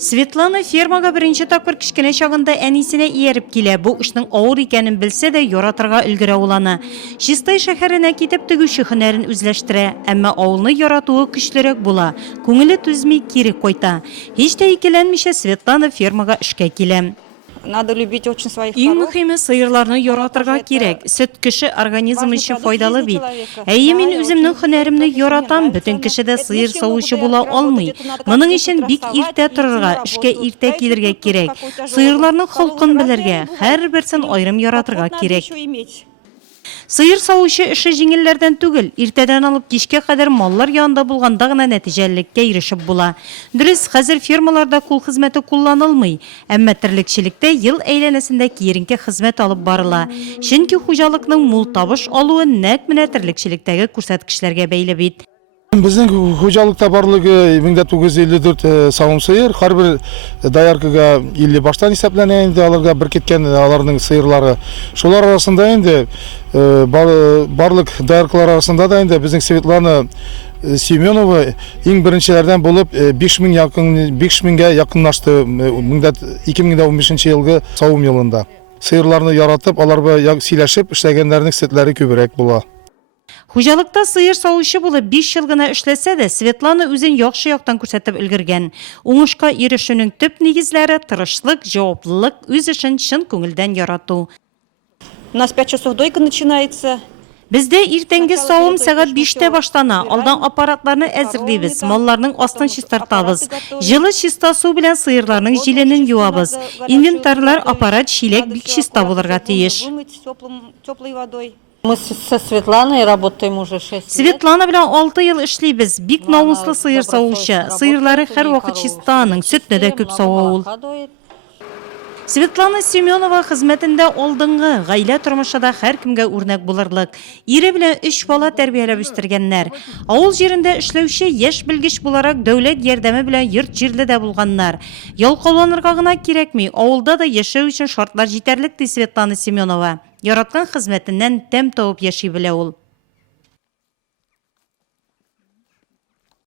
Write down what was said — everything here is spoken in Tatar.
Светлана фермага беренче тапкыр кичкенә чагында әнисенә ияреп килә. Бу эшнең авыр икәнен белсә дә яратырга өлгерә уланы. Чистай шәһәренә китеп тегүче һөнәрен үзләштерә, әмма авылны яратуы көчлерәк була. Күңеле түзми кире кайта. Һич тә икеләнмичә Светлана фермага эшкә килә. Надо любить очень своих Иң коров. мөһиме сыерларны яратырга кирәк. Сөт кеше организм өчен файдалы бит. Әйе, мин үземнең һөнәремне яратам. Бөтен кеше дә сыер савучы була алмый. Моның өчен бик иртә торырга, эшкә иртә килергә кирәк. Сыерларның холкын белергә, һәрберсен аерым яратырга кирәк. Сыер савучы эше җиңелләрдән түгел, иртәдән алып кичкә кадәр маллар янында булганда гына нәтиҗәлелеккә ирешеп була. Дөрес, хәзер фермаларда кул хезмәте кулланылмый, әмма терлекчелектә ел әйләнәсендә киеренке хезмәт алып барыла. Чөнки хуҗалыкның мул табыш алуы нәкъ менә терлекчелектәге күрсәткечләргә бәйле бит. Безнең хуҗалыкта барлыгы 1954 савым сыер, һәрбер даяркага 50 баштан исәпләнә инде, аларга бер кеткән аларның сыерлары. Шулар арасында инде барлык даяркалар арасында да инде безнең Светлана Семенова иң беренчеләрдән булып 5000-гә якынлашты 2015 елгы савым елында. Сыерларны яратып, аларга сөйләшеп эшләгәннәрнең сөтләре күбрәк була. Хуҗалыкта сыер савучы булып 5 ел гына эшләсә дә, Светлана үзен яхшы яктан күрсәтеп өлгергән. Уңышка ирешүнең төп нигезләре тырышлык, җаваплылык, үз эшен чын күңелдән ярату. У нас 5 часов дойка начинается. Бездә иртәнге савым сәгать 5-тә баштана. Алдан аппаратларны әзерлибез, малларның астын чистартабыз. Җылы чиста су белән сыерларның җиленен юабыз. Инвентарьлар, аппарат, чиләк бик чиста булырга тиеш. Теплой водой. Мы со Светланой работаем уже 6 лет. Светлана белән 6 ел эшлибез. Бик намуслы сыер савучы. Сыерлары һәр вакыт чиста, аның сөтне дә күп сава ул. Светлана Семенова хезмәтендә алдынгы, гаилә тормышында һәркемгә үрнәк булырлык. Ире белән 3 бала тәрбияләп үстергәннәр. Авыл җирендә эшләүче яшь белгеч буларак дәүләт ярдәме белән йорт җирле дә булганнар. Ялкауланырга гына кирәкми, авылда да яшәү өчен шартлар җитәрлек ди Светлана Семенова. Яраткан хезмәтеннән тәм табып яши белә ул.